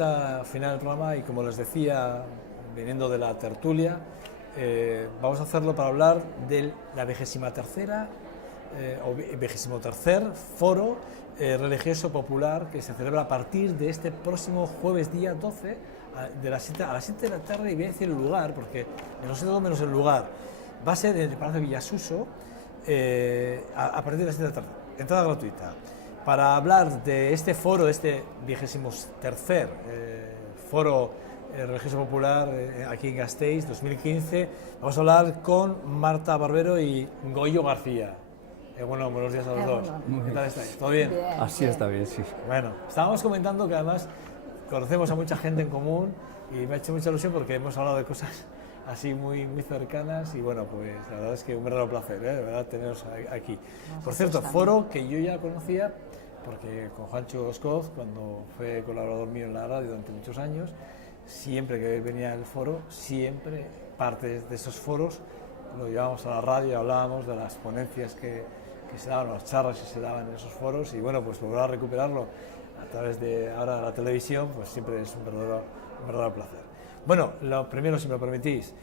recta final del programa y, como les decía, viniendo de la tertulia, vamos a hacerlo para hablar de la 23ª o 23º Foro Religioso Popular, que se celebra a partir de este próximo jueves día 12 a las 7 de la tarde, y voy a decir el lugar porque me lo sé todo menos el lugar. Va a ser en el Palacio Villasuso a partir de las 7 de la tarde, entrada gratuita. Para hablar de este foro, este 23º Foro Religioso Popular aquí en Gasteiz 2015, vamos a hablar con Marta Barbero y Goyo García. Bueno, buenos días a los dos. ¿Qué tal estáis? ¿Todo bien? Bien, Así bien. está bien, sí. Bueno, estábamos comentando que además conocemos a mucha gente en común y me ha hecho mucha ilusión porque hemos hablado de cosas así muy cercanas y bueno, pues la verdad es que un verdadero placer, de verdad, teneros aquí. Por cierto, foro que yo ya conocía porque con Juancho Oscoz, cuando fue colaborador mío en la radio durante muchos años, siempre que venía el foro, siempre parte de esos foros lo llevábamos a la radio y hablábamos de las ponencias que se daban, las charlas que se daban en esos foros, y bueno, pues volver a recuperarlo a través de ahora la televisión, pues siempre es un verdadero placer. Bueno, lo primero, si me lo permitís,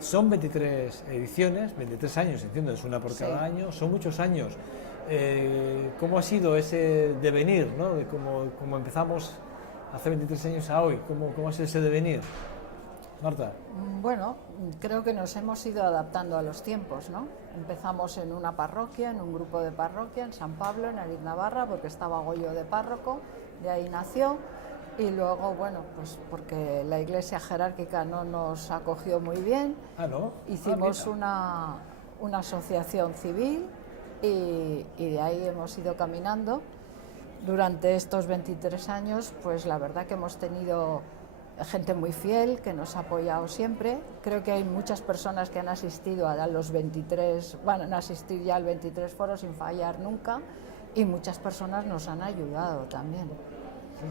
son 23 ediciones, 23 años, entiendo, es una por cada año, son muchos años. ¿Cómo ha sido ese devenir, ¿no? De cómo empezamos hace 23 años a hoy? ¿Cómo ha sido ese devenir? Marta. Bueno, creo que nos hemos ido adaptando a los tiempos, ¿no? Empezamos en una parroquia, en un grupo de parroquia, en San Pablo, en Ariz Navarra, porque estaba Goyo de párroco, de ahí nació, y luego, bueno, pues porque la iglesia jerárquica no nos acogió muy bien, hicimos una asociación civil y de ahí hemos ido caminando. Durante estos 23 años, pues la verdad que hemos tenido gente muy fiel que nos ha apoyado siempre. Creo que hay muchas personas que han asistido a los 23, van a asistir ya al 23 foros sin fallar nunca, y muchas personas nos han ayudado también. Sí.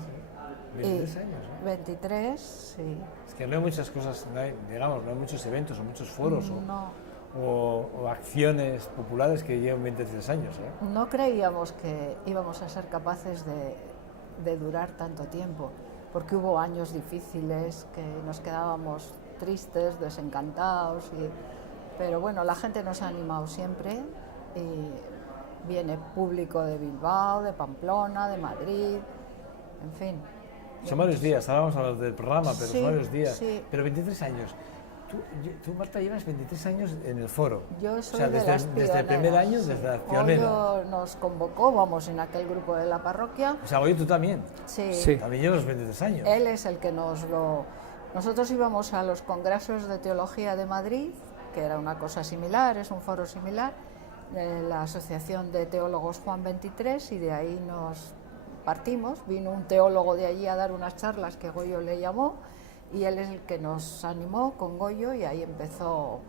23 años, ¿no? 23, sí. Es que no hay muchas cosas, no hay muchos eventos o muchos foros o acciones populares que lleven 23 años, ¿eh? No creíamos que íbamos a ser capaces de durar tanto tiempo, porque hubo años difíciles que nos quedábamos tristes, desencantados, pero bueno, la gente nos ha animado siempre, y viene público de Bilbao, de Pamplona, de Madrid, en fin. Son varios días, ahora vamos a hablar del programa, pero Sí, son varios días. sí. Pero 23 años. Tú, Marta, llevas 23 años en el foro. Yo soy desde el primer año, desde la pionera. Goyo nos convocó, vamos, en aquel grupo de la parroquia. O sea, Goyo, tú también. Sí. También llevas 23 años. Él es el que Nosotros íbamos a los congresos de teología de Madrid, que era una cosa similar, es un foro similar, de la Asociación de Teólogos Juan 23, y de ahí nos partimos. Vino un teólogo de allí a dar unas charlas que Goyo le llamó, y él es el que nos animó con Goyo, y ahí empezó.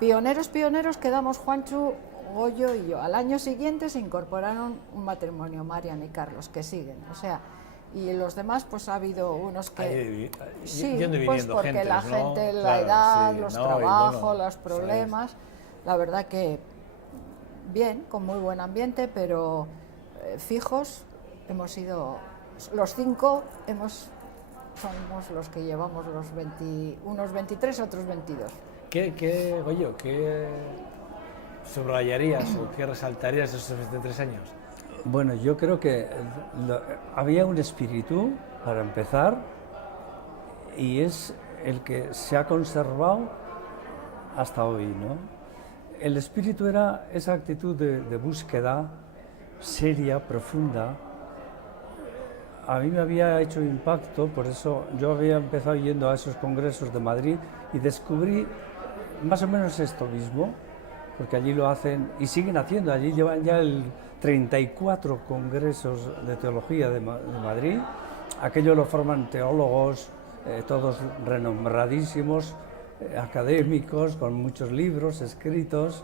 Pioneros quedamos Juancho, Goyo y yo. Al año siguiente se incorporaron un matrimonio, Marian y Carlos, que siguen, o sea, y los demás pues ha habido unos que sí, pues porque gentes, la gente, ¿no? La edad, los trabajos, los problemas, la verdad que bien, con muy buen ambiente, pero fijos hemos sido los 5, somos los que llevamos unos 23, otros 22. Goyo, ¿qué subrayarías o qué resaltarías de esos 23 años? Bueno, yo creo que había un espíritu, para empezar, y es el que se ha conservado hasta hoy, ¿no? El espíritu era esa actitud de búsqueda seria, profunda. A mí me había hecho impacto, por eso yo había empezado yendo a esos congresos de Madrid y descubrí más o menos esto mismo, porque allí lo hacen y siguen haciendo. Allí llevan ya el 34 congresos de teología de Madrid. Aquello lo forman teólogos, todos renombradísimos, académicos, con muchos libros escritos,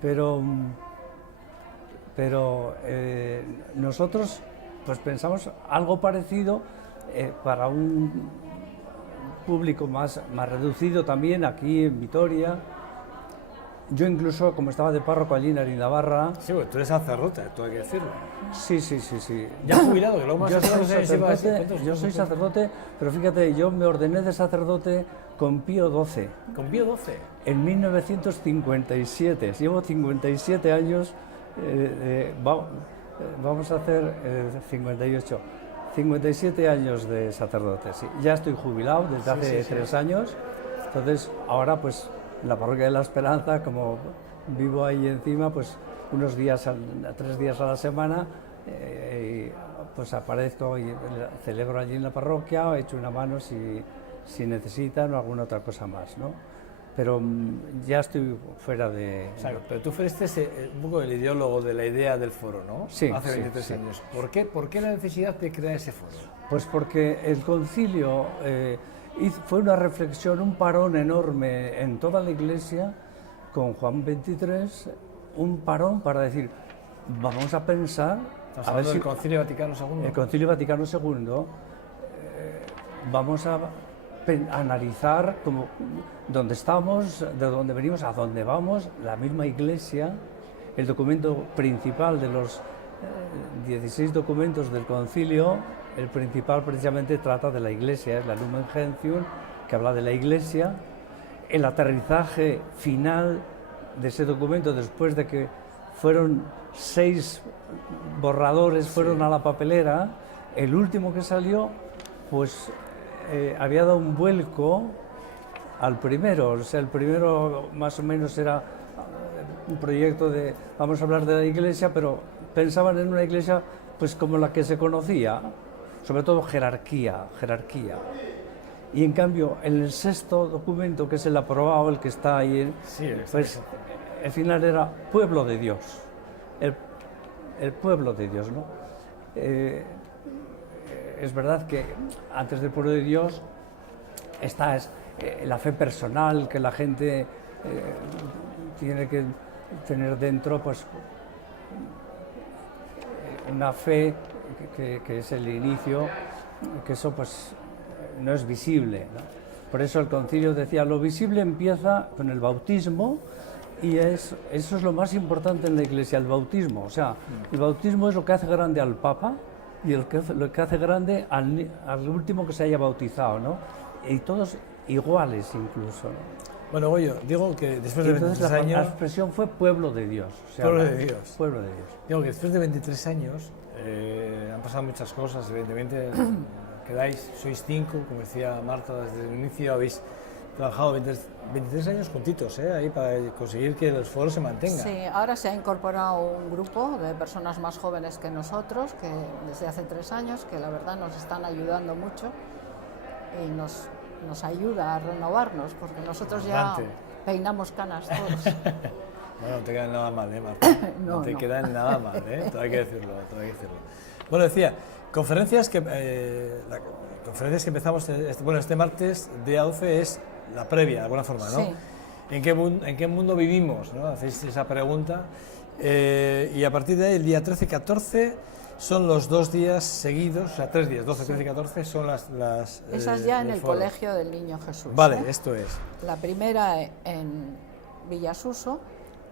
pero nosotros pues pensamos algo parecido para un público más reducido también aquí en Vitoria, yo incluso, como estaba de párroco allí en Arindabarra... Sí, porque tú eres sacerdote, tú hay que decirlo. Sí, sí, sí, sí. Ya jubilado, que luego más Yo soy adelante se va a decir, sacerdote, yo soy sacerdote, pero fíjate, yo me ordené de sacerdote con Pío XII. Con Pío XII. En 1957, llevo 57 años, vamos a hacer 58, 57 años de sacerdote, sí. Ya estoy jubilado desde hace 3 años, entonces ahora pues en la Parroquia de la Esperanza, como vivo ahí encima, pues unos días, 3 días a la semana, pues aparezco y celebro allí en la parroquia, echo una mano si necesitan o alguna otra cosa más, ¿no? Pero ya estoy fuera de... O sea, pero tú fuiste un poco el ideólogo de la idea del foro, ¿no? Sí. Hace 23 años. ¿Por qué la necesidad de crear ese foro? Pues porque el concilio fue una reflexión, un parón enorme en toda la Iglesia con Juan XXIII, un parón para decir, vamos a pensar... ¿Estás hablando del Concilio Vaticano II? El Concilio Vaticano II, vamos a analizar dónde estamos, de dónde venimos, a dónde vamos, la misma Iglesia, el documento principal de los 16 documentos del Concilio, el principal precisamente trata de la Iglesia, es la Lumen Gentium, que habla de la Iglesia. El aterrizaje final de ese documento, después de que fueron 6 borradores, fueron a la papelera, el último que salió, pues había dado un vuelco al primero. O sea, el primero más o menos era un proyecto de, vamos a hablar de la Iglesia, pero pensaban en una Iglesia pues como la que se conocía, sobre todo jerarquía. Y en cambio, en el 6º documento, que es el aprobado, el que está ahí, pues el final era pueblo de Dios, el pueblo de Dios, ¿no? Es verdad que antes del pueblo de Dios está la fe personal, que la gente tiene que tener dentro, pues una fe que es el inicio, que eso pues no es visible, ¿no? Por eso el concilio decía, lo visible empieza con el bautismo, y eso es lo más importante en la Iglesia, el bautismo. O sea, el bautismo es lo que hace grande al Papa y lo que hace grande al último que se haya bautizado, ¿no? Y todos iguales incluso, ¿no? Bueno, Goyo, digo que después de 23 años... La expresión fue pueblo de Dios. O sea, pueblo de Dios. Pueblo de Dios. Digo que después de 23 años han pasado muchas cosas, evidentemente sois 5, como decía Marta, desde el inicio habéis trabajado 23 años juntitos, ahí para conseguir que los foros se mantengan. Sí, ahora se ha incorporado un grupo de personas más jóvenes que nosotros, que desde hace 3 años, que la verdad nos están ayudando mucho y nos ayuda a renovarnos, porque nosotros ya peinamos canas todos. Bueno, no te quedan nada mal, Marta? No te quedan nada mal, todo hay que decirlo, Bueno, decía, conferencias que empezamos, este martes, día 12, es la previa, de alguna forma, ¿no? Sí. ¿En qué mundo vivimos? ¿No? Hacéis esa pregunta. Y a partir de ahí, el día 13 y 14, son los 2 días seguidos, o sea, 3 días, 12, 13 y 14, son las esas ya en el Colegio del Niño Jesús. Vale, esto es. La primera en Villasuso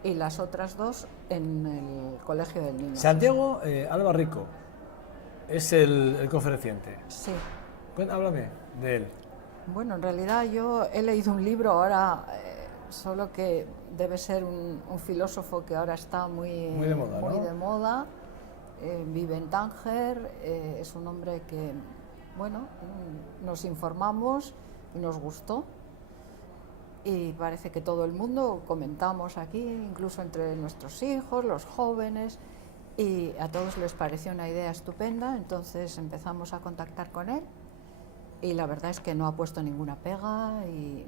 y las otras 2 en el Colegio del Niño Santiago Alba Rico es el conferenciante. Sí. Háblame de él. Bueno, en realidad yo he leído un libro ahora, solo que debe ser un filósofo que ahora está muy de moda, ¿no? de moda. Vive en Tánger, es un hombre que, bueno, nos informamos y nos gustó. Y parece que todo el mundo comentamos aquí, incluso entre nuestros hijos, los jóvenes, y a todos les pareció una idea estupenda, entonces empezamos a contactar con él. Y la verdad es que no ha puesto ninguna pega y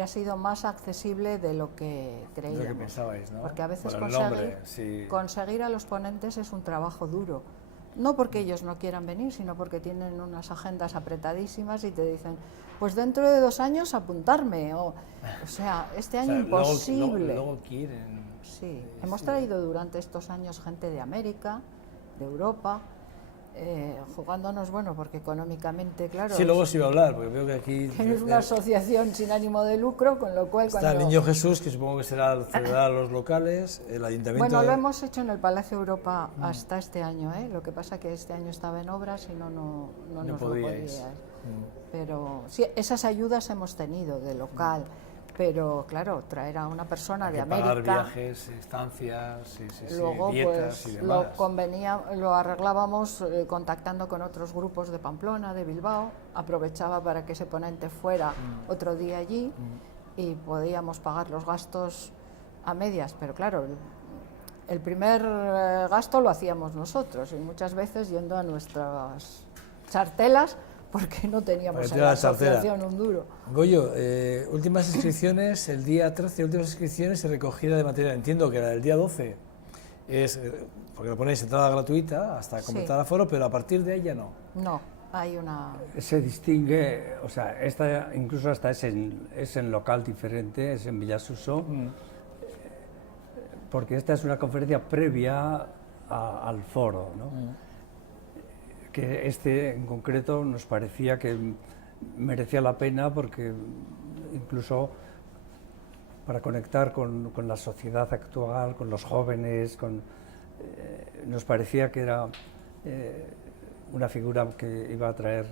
ha sido más accesible de lo que creíamos. Lo que pensabais, ¿no? Porque a veces sí. conseguir a los ponentes es un trabajo duro. No porque ellos no quieran venir, sino porque tienen unas agendas apretadísimas y te dicen, pues dentro de 2 años apuntarme. O sea, este año imposible. Luego quieren. Sí, hemos traído durante estos años gente de América, de Europa, jugándonos, bueno, porque económicamente, claro, Sí, luego se iba a hablar, porque veo que aquí es una asociación sin ánimo de lucro, con lo cual está cuando... el Niño Jesús, que supongo que será celebrará a los locales, el ayuntamiento... Bueno, lo hemos hecho en el Palacio Europa hasta este año, ¿eh? Lo que pasa que este año estaba en obras y no nos lo podíais. podía. Pero sí, esas ayudas hemos tenido de local, pero claro, traer a una persona de pagar América... viajes, estancias, Luego, dietas pues, y demás. lo arreglábamos contactando con otros grupos de Pamplona, de Bilbao. Aprovechaba para que ese ponente fuera otro día allí y podíamos pagar los gastos a medias. Pero claro, el primer gasto lo hacíamos nosotros y muchas veces yendo a nuestras chartelas porque no teníamos en la asociación un duro. Goyo, últimas inscripciones, el día 13, últimas inscripciones y recogida de material. Entiendo que era el día 12, es, porque lo ponéis entrada gratuita hasta completar el aforo, pero a partir de ahí ya no. No, hay una... Se distingue, o sea, esta incluso hasta es en local diferente, es en Villasuso, porque esta es una conferencia previa al foro, ¿no? Que este en concreto nos parecía que merecía la pena porque incluso para conectar con la sociedad actual, con los jóvenes, nos parecía que era una figura que iba a traer,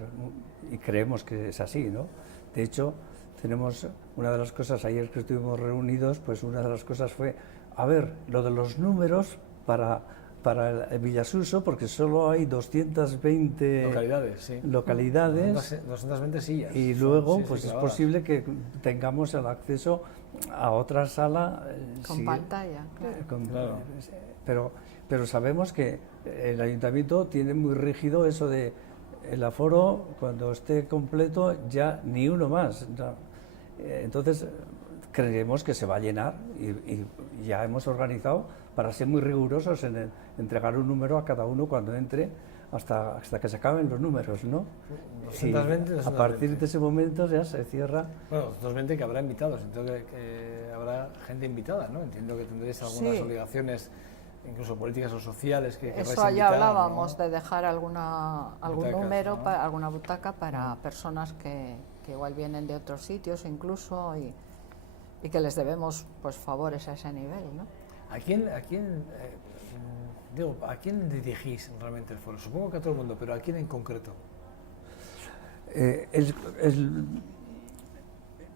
y creemos que es así, ¿no? De hecho, tenemos una de las cosas, ayer que estuvimos reunidos, pues una de las cosas fue, a ver, lo de los números para el Villasuso, porque solo hay 220 localidades 220 sillas. Y luego pues es posible que tengamos el acceso a otra sala con pantalla, claro. Pero sabemos que el ayuntamiento tiene muy rígido eso de el aforo, cuando esté completo ya ni uno más. Entonces creemos que se va a llenar y ya hemos organizado para ser muy rigurosos en entregar un número a cada uno cuando entre hasta que se acaben los números, ¿no? 220, a partir de ese momento ya se cierra. Bueno, 220 que habrá invitados, entiendo que habrá gente invitada, ¿no? Entiendo que tendréis algunas obligaciones, incluso políticas o sociales que querráis invitar. Eso ya hablábamos, ¿no? De dejar algún butacas, número, ¿no? Alguna butaca para personas que igual vienen de otros sitios incluso y que les debemos pues favores a ese nivel, ¿no? ¿A quién dirigís realmente el foro? Supongo que a todo el mundo, pero ¿a quién en concreto?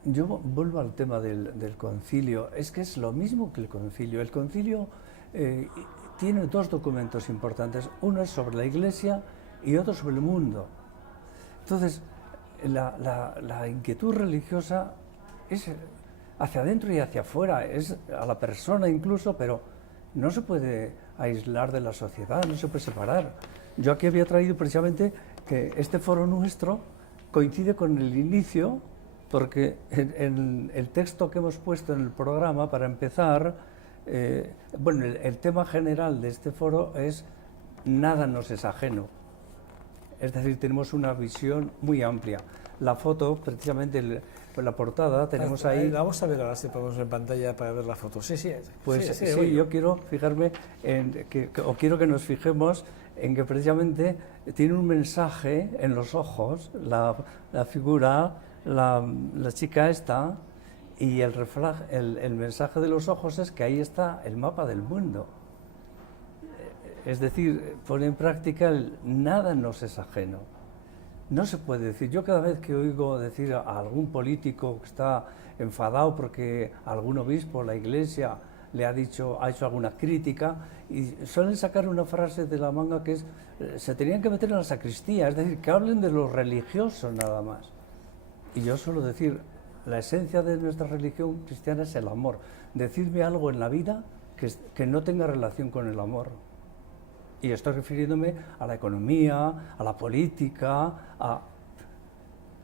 Yo vuelvo al tema del concilio. Es que es lo mismo que el concilio. El concilio tiene dos documentos importantes. Uno es sobre la Iglesia y otro sobre el mundo. Entonces, la inquietud religiosa es hacia adentro y hacia afuera, es a la persona incluso, pero no se puede aislar de la sociedad, no se puede separar. Yo aquí había traído precisamente que este foro nuestro coincide con el inicio, porque en el texto que hemos puesto en el programa, para empezar, bueno, el tema general de este foro es nada nos es ajeno. Es decir, tenemos una visión muy amplia. La foto, precisamente, la portada, tenemos ahí... La vamos a ver ahora si ponemos en pantalla para ver la foto. Sí, Pues sí, yo quiero fijarme o quiero que nos fijemos en que precisamente tiene un mensaje en los ojos, la figura, la chica esta, y el mensaje de los ojos es que ahí está el mapa del mundo. Es decir, pone en práctica el nada nos es ajeno. No se puede decir. Yo cada vez que oigo decir a algún político que está enfadado porque algún obispo, la Iglesia, ha hecho alguna crítica, y suelen sacar una frase de la manga que es, se tenían que meter en la sacristía, es decir, que hablen de lo religioso nada más. Y yo suelo decir, la esencia de nuestra religión cristiana es el amor. Decidme algo en la vida que no tenga relación con el amor. Y estoy refiriéndome a la economía, a la política,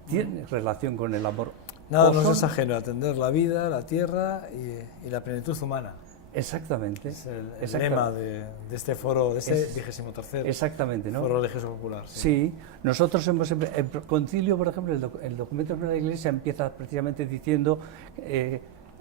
tiene relación con el amor. Nada nos es ajeno, atender la vida, la tierra y la plenitud humana. Exactamente. Es el lema de este foro, de este 23º exactamente, ¿no? Foro Religioso Popular. Sí, nosotros hemos... El concilio, por ejemplo, el documento de la Iglesia empieza precisamente diciendo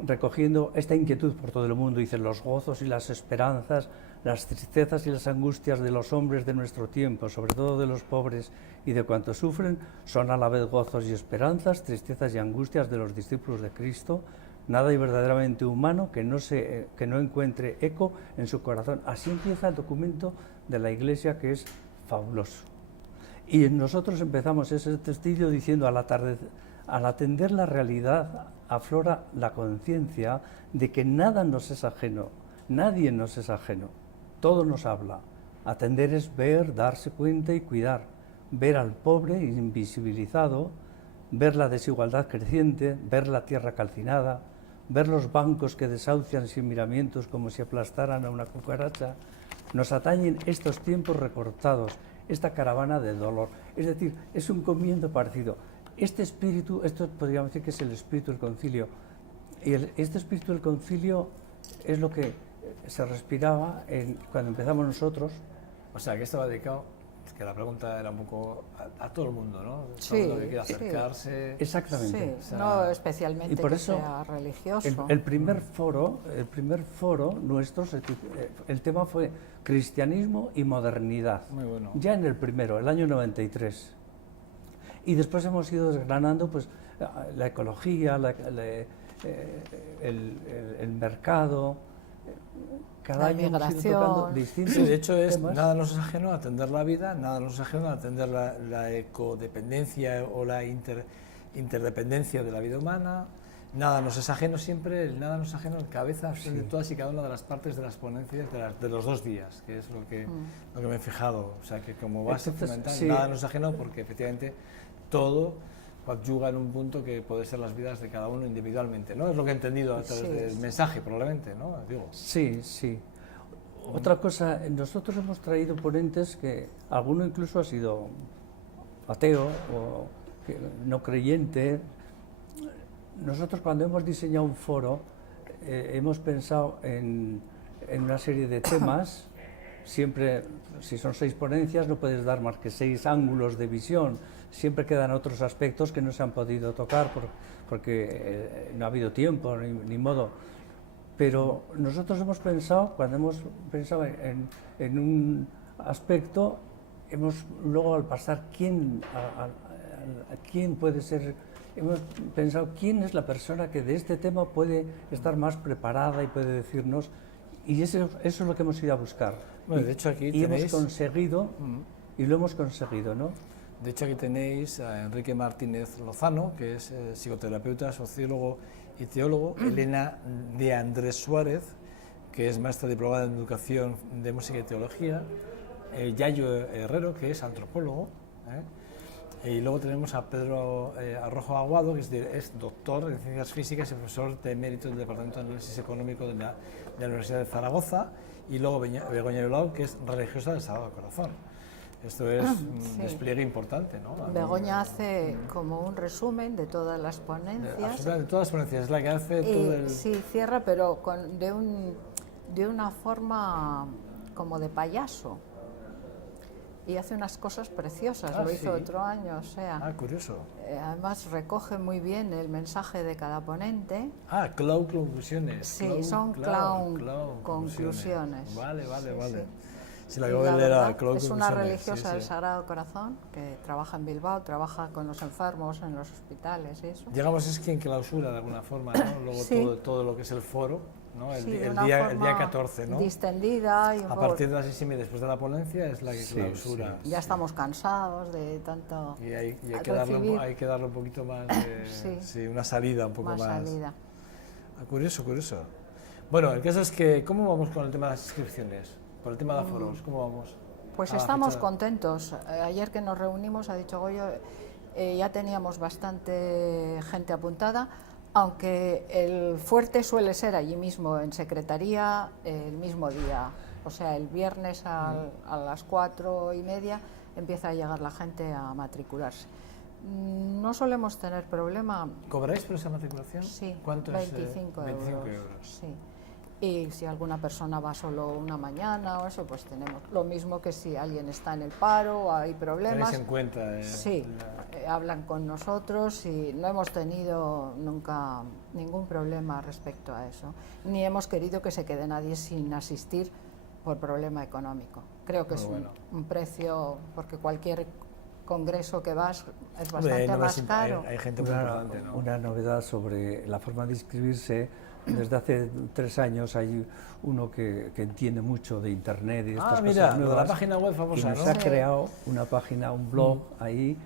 recogiendo esta inquietud por todo el mundo. Dicen: los gozos y las esperanzas, las tristezas y las angustias de los hombres de nuestro tiempo, sobre todo de los pobres y de cuantos sufren, son a la vez gozos y esperanzas, tristezas y angustias de los discípulos de Cristo. Nada hay verdaderamente humano que no encuentre eco en su corazón. Así empieza el documento de la Iglesia, que es fabuloso. Y nosotros empezamos ese testigo diciendo: al atender la realidad aflora la conciencia de que nada nos es ajeno, nadie nos es ajeno, todo nos habla. Atender es ver, darse cuenta y cuidar, ver al pobre invisibilizado, ver la desigualdad creciente, ver la tierra calcinada, ver los bancos que desahucian sin miramientos como si aplastaran a una cucaracha. Nos atañen estos tiempos recortados, esta caravana de dolor. Es decir, es un comienzo parecido. Este espíritu, esto podríamos decir que es el espíritu del concilio, y este espíritu del concilio es lo que se respiraba cuando empezamos nosotros. O sea, que estaba dedicado, es que la pregunta era un poco a todo el mundo, ¿no? Todo Sí, el mundo que quiera acercarse. Exactamente. Sí, O sea, no especialmente y por que eso sea religioso. el primer foro nuestro, el tema fue cristianismo y modernidad. Muy bueno. Ya en el primero, el año 93. Y después hemos ido desgranando pues la ecología, el mercado. Cada La año hemos ido migración. tocando distintos Sí, de hecho es temas. nada nos es ajeno a atender la vida, nada nos es ajeno a atender la ecodependencia o la interdependencia de la vida humana, nada nos es ajeno siempre, nada nos es ajeno en cabeza de todas y cada una de las partes de las ponencias de los 2 días, que es lo que me he fijado, o sea que como base Entonces, fundamental, sí. nada nos es ajeno porque efectivamente todo coadyuva en un punto que puede ser las vidas de cada uno individualmente, ¿no? Es lo que he entendido a través Sí, del mensaje, probablemente, ¿no? Digo. Sí, sí. Otra cosa, nosotros hemos traído ponentes que alguno incluso ha sido ateo o no creyente. Nosotros cuando hemos diseñado un foro hemos pensado en una serie de temas. Siempre, si son 6 ponencias, no puedes dar más que 6 ángulos de visión. Siempre quedan otros aspectos que no se han podido tocar porque no ha habido tiempo ni modo. Pero nosotros hemos pensado, cuando hemos pensado en un aspecto, luego al pasar quién puede ser, hemos pensado quién es la persona que de este tema puede estar más preparada y puede decirnos, y eso es lo que hemos ido a buscar. Bueno, de hecho aquí y tenéis... hemos conseguido, y lo hemos conseguido, ¿no? De hecho, aquí tenéis a Enrique Martínez Lozano, que es psicoterapeuta, sociólogo y teólogo, Elena de Andrés Suárez, que es maestra diplomada en Educación de Música y Teología, Yayo Herrero, que es antropólogo, y luego tenemos a Pedro Arrojo Aguado, que es doctor en Ciencias Físicas y profesor de mérito del Departamento de Análisis Económico de la Universidad de Zaragoza, y luego Begoña Bilbao, que es religiosa del Sagrado Corazón. Esto es un despliegue importante, ¿no? Begoña hace como un resumen de todas las ponencias. Absolutamente, todas las ponencias, es la que hace todo el... Sí, cierra, pero de una forma como de payaso. Y hace unas cosas preciosas, lo hizo otro año, o sea... Ah, curioso. Además recoge muy bien el mensaje de cada ponente. Ah, Clown Conclusiones. Sí, son Clown Conclusiones. Vale. Sí. Si la acabo de leer a Clown es una Conclusiones, religiosa del Sagrado Corazón que trabaja en Bilbao, trabaja con los enfermos en los hospitales y eso. Digamos, es quien clausura de alguna forma, ¿no? Luego todo lo que es el foro, ¿no? El día 14, ¿no? Distendida y a partir de las 6:30 después de la ponencia es la que clausura. Ya estamos cansados de tanto. Y hay que darle un poquito más una salida un poco más. Salida. Ah, curioso. Bueno, el caso es que, ¿cómo vamos con el tema de las inscripciones? Por el tema de aforos, ¿cómo vamos? Pues estamos contentos. Ayer que nos reunimos, ha dicho Goyo, ya teníamos bastante gente apuntada, aunque el fuerte suele ser allí mismo en secretaría el mismo día. O sea, el viernes a las 4:30 empieza a llegar la gente a matricularse. No solemos tener problema. ¿Cobráis por esa matriculación? Sí, ¿Cuánto 25 es? 25 euros. Sí. y si alguna persona va solo una mañana o eso, pues tenemos lo mismo que si alguien está en el paro o hay problemas. Tenéis en cuenta. Sí, hablan con nosotros y no hemos tenido nunca ningún problema respecto a eso, ni hemos querido que se quede nadie sin asistir por problema económico. Creo que es un precio, porque cualquier congreso que vas es bastante más caro. Hay gente muy importante, ¿no? Una novedad sobre la forma de inscribirse: desde hace 3 años hay uno que entiende mucho de internet y de estas cosas nuevas, la página web famosa, y nos ¿no? ha creado una página, un blog ahí,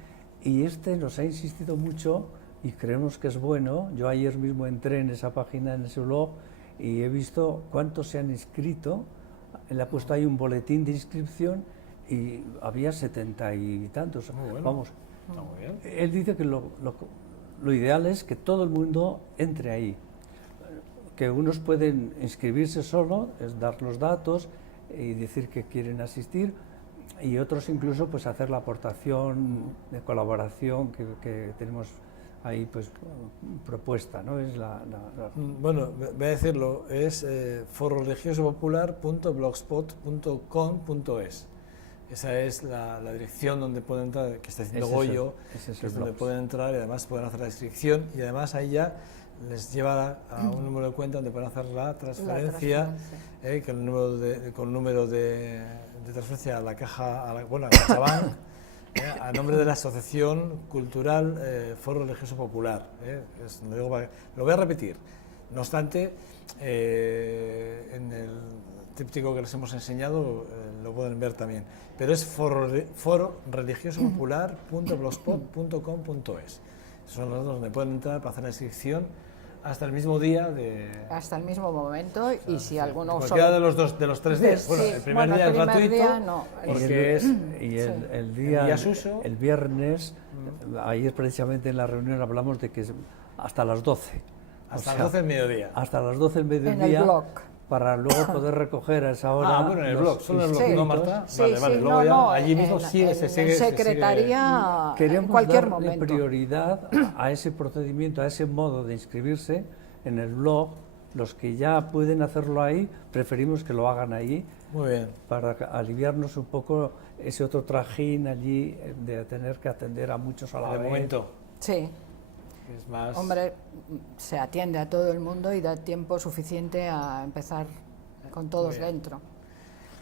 y nos ha insistido mucho y creemos que es bueno. Yo ayer mismo entré en esa página, en ese blog, y he visto cuántos se han inscrito. Él ha puesto ahí un boletín de inscripción y había 70 y tantos. Muy bueno. Vamos, Está muy bien. él dice que lo ideal es que todo el mundo entre ahí, que unos pueden inscribirse solo, es dar los datos y decir que quieren asistir, y otros incluso pues hacer la aportación de colaboración que tenemos ahí pues propuesta, ¿no? Es Bueno, voy a decirlo, es fororeligiosopopular.blogspot.com.es. Esa es la dirección donde pueden entrar, que está diciendo Goyo, que es donde pueden entrar, y además pueden hacer la inscripción, y además ahí ya les lleva a un número de cuenta donde pueden hacer la transferencia, que con número de transferencia a la caja, a CaixaBank, a nombre de la Asociación Cultural Foro Religioso Popular. Lo voy a repetir. No obstante, en el tríptico que les hemos enseñado lo pueden ver también, pero es fororeligiosopopular.blogspot.com.es. Son los dos donde pueden entrar para hacer la inscripción hasta el mismo día hasta el mismo momento, y si alguno cualquiera de los 3 días. Bueno, el primer día es gratuito, no, porque el día Suso. El viernes, ayer precisamente en la reunión hablamos de que es hasta las 12. Hasta las 12 del mediodía. Hasta las 12 del mediodía. En el blog. Para luego poder recoger a esa hora. Bueno, en el blog, solo en el blog, sí, ¿no, Marta? Sí, vale, sí, luego no, allí mismo sigue, se sigue. Secretaría, Queremos en cualquier darle momento. prioridad a ese procedimiento, a ese modo de inscribirse en el blog. Los que ya pueden hacerlo ahí, preferimos que lo hagan ahí. Muy bien. Para aliviarnos un poco ese otro trajín allí de tener que atender a muchos a la vez. De momento. Sí. Es más... Hombre, se atiende a todo el mundo y da tiempo suficiente a empezar con todos dentro.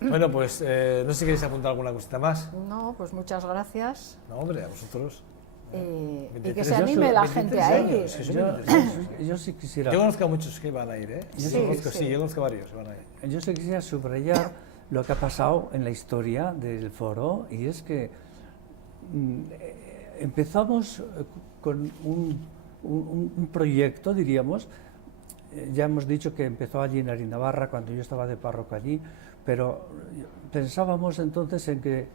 Bueno, pues no sé si queréis apuntar alguna cosita más. No, pues muchas gracias. No, hombre, a vosotros. Y que se anime la gente a ir. Yo sí quisiera... Yo conozco a muchos que van a ir, ¿eh? Yo conozco varios que van a ir. Yo sí quisiera subrayar lo que ha pasado en la historia del foro, y es que empezamos con un proyecto, diríamos. Ya hemos dicho que empezó allí en Arinabarra, cuando yo estaba de párroco allí, pero pensábamos entonces en que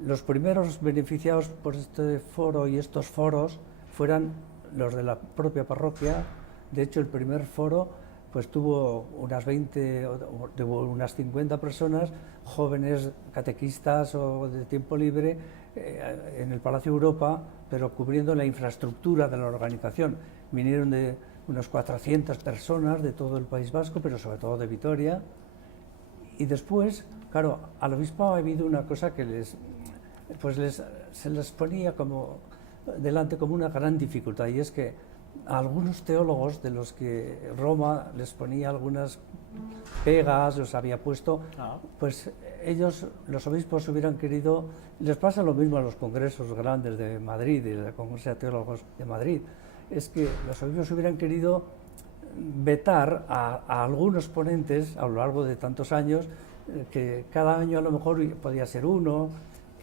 los primeros beneficiados por este foro y estos foros fueran los de la propia parroquia. De hecho, el primer foro pues tuvo unas 50 personas, jóvenes catequistas o de tiempo libre, en el Palacio Europa, pero cubriendo la infraestructura de la organización. Vinieron de unas 400 personas de todo el País Vasco, pero sobre todo de Vitoria. Y después, claro, al obispado ha habido una cosa que se les ponía como delante como una gran dificultad, y es que a algunos teólogos de los que Roma les ponía algunas pegas, los había puesto, pues ellos, los obispos, hubieran querido, les pasa lo mismo a los congresos grandes de Madrid, del Congreso de Teólogos de Madrid, es que los obispos hubieran querido vetar a algunos ponentes a lo largo de tantos años, que cada año a lo mejor podía ser uno,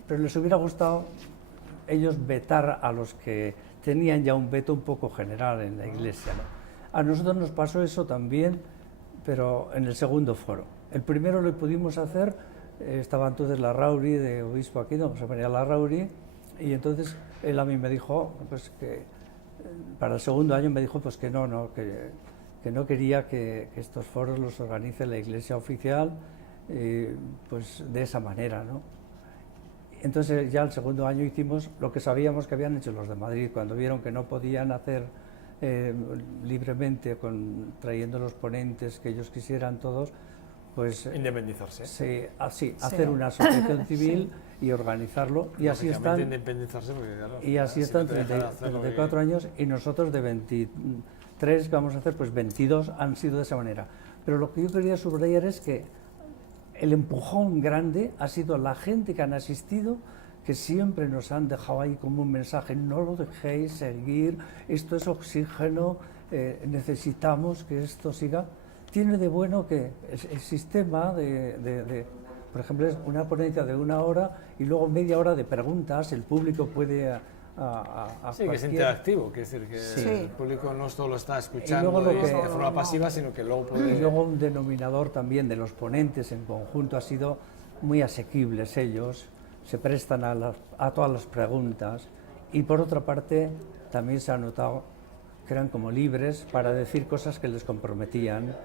pero les hubiera gustado ellos vetar a los que tenían ya un veto un poco general en la Iglesia, ¿no? A nosotros nos pasó eso también, pero en el segundo foro. El primero lo pudimos hacer, estaba entonces Larrauri, de obispo aquí, don José María Larrauri, y entonces él a mí me dijo, pues que para el segundo año me dijo pues que no quería que estos foros los organice la Iglesia oficial, pues de esa manera, ¿no? Entonces ya el segundo año hicimos lo que sabíamos que habían hecho los de Madrid, cuando vieron que no podían hacer libremente, trayendo los ponentes que ellos quisieran todos, pues independizarse. sí, hacer una asociación civil y organizarlo, y así están, independizarse porque, claro, y así si están no te dejan hacer lo 34 años, y nosotros de 23 que vamos a hacer, pues 22 han sido de esa manera. Pero lo que yo quería subrayar es que el empujón grande ha sido la gente que han asistido, que siempre nos han dejado ahí como un mensaje: no lo dejéis seguir, esto es oxígeno, necesitamos que esto siga. Tiene de bueno que el sistema por ejemplo, es una ponencia de 1 hora y luego media hora de preguntas, el público puede sí, que es interactivo, que es decir, que Sí. el público no solo está escuchando luego de forma pasiva, sino que luego puede... Y luego un denominador también de los ponentes en conjunto ha sido muy asequibles ellos, se prestan a todas las preguntas, y por otra parte también se ha notado que eran como libres para decir cosas que les comprometían,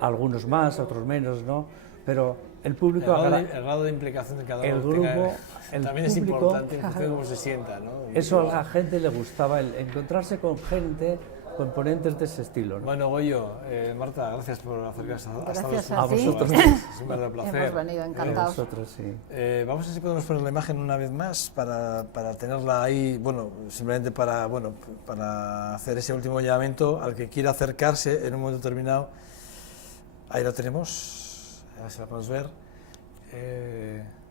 algunos más, otros menos, ¿no? Pero el público... El grado de implicación de cada uno el grupo, también es público, importante, en función de cómo se sienta, ¿no? Eso a la gente le gustaba, el encontrarse con gente, con ponentes de ese estilo, ¿no? Bueno, Goyo, Marta, gracias por acercarse Gracias a a ti. vosotros. Es un verdadero placer. Hemos venido encantados. Nosotros, sí. Vamos a ver si podemos poner la imagen una vez más para tenerla ahí, bueno, simplemente para hacer ese último llamamiento al que quiera acercarse en un momento determinado. Ahí lo tenemos, a ver si la podemos ver.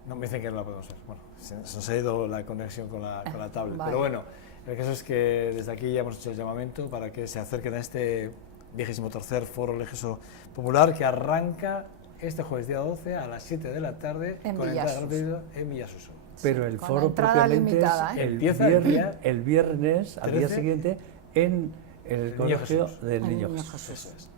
No, me dicen que no la podemos ver. Bueno, se nos ha ido la conexión con la tablet. Vale. Pero bueno, el caso es que desde aquí ya hemos hecho el llamamiento para que se acerquen a este 23º Foro Religioso Popular, que arranca este jueves día 12 a las 7 de la tarde En con entrada Villasuso. gratuita en Villasuso. Pero el con foro entrada propiamente limitada, es ¿eh? Empieza el día el viernes, al día 13, siguiente, en el Niño colegio Jesús. del El Niño Niño Jesús. Jesús. Eso es.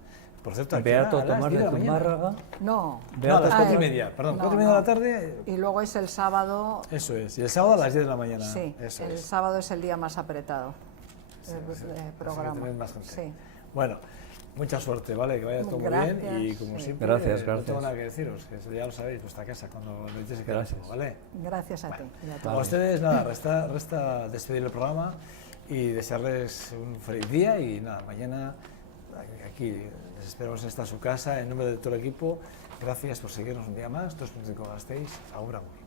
Por cierto, aquí Beato a las Tomás 10 de la mañana. Zumárraga. No. No, a las 4 y Ah, media, perdón, no, 4 y media de la no. tarde. Y luego es el sábado. Eso es, y el sábado a las 10 de la mañana. Sí, Eso el es. sábado es el día más apretado del Así que programa. tenéis más gente. Sí. Bueno, mucha suerte, ¿vale? Que vaya todo muy Gracias, bien y como sí. siempre, Gracias, no gracias. tengo nada que deciros, que eso ya lo sabéis, vuestra casa, cuando necesitéis que Gracias. ¿vale? Gracias a ti. y a A todos. ustedes, nada, resta despedir el programa y desearles un feliz día y nada, mañana aquí les esperamos en esta su casa, en nombre de todo el equipo. Gracias por seguirnos un día más, 2.5 Gasteiz, agur, agur.